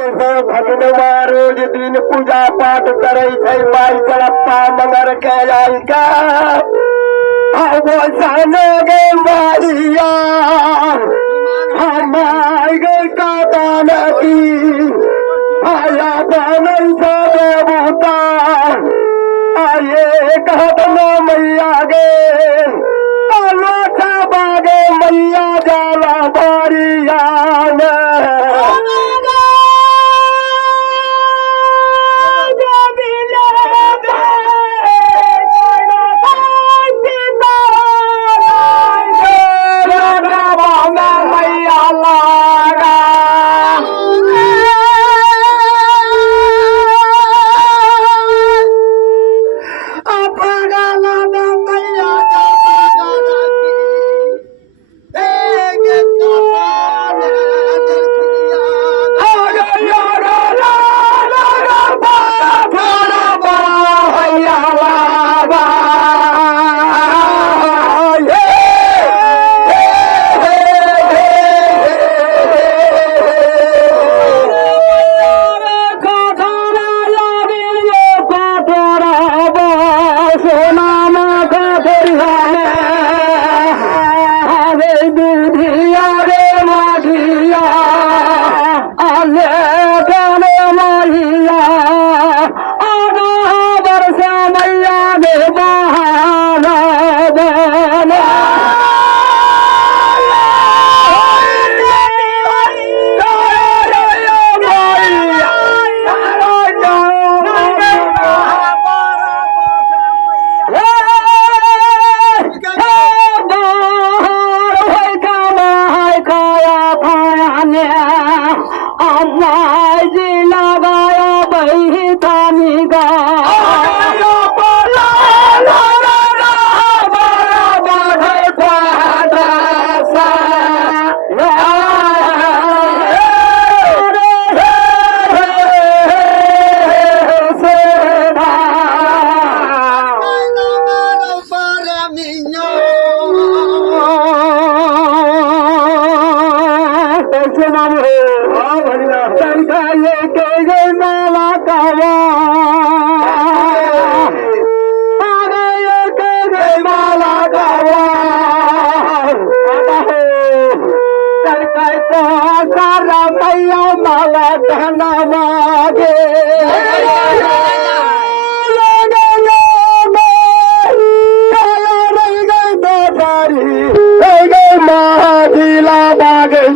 भगनवा रोज दिन पूजा पाठ करे माई जड़प्पा मगर के जाइका सानो गे मारिया हमारे गे का दानती आया दानन से बूता आये कहतना मैया गे अलोटा बागे मैया जाला बारिया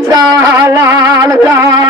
Jalan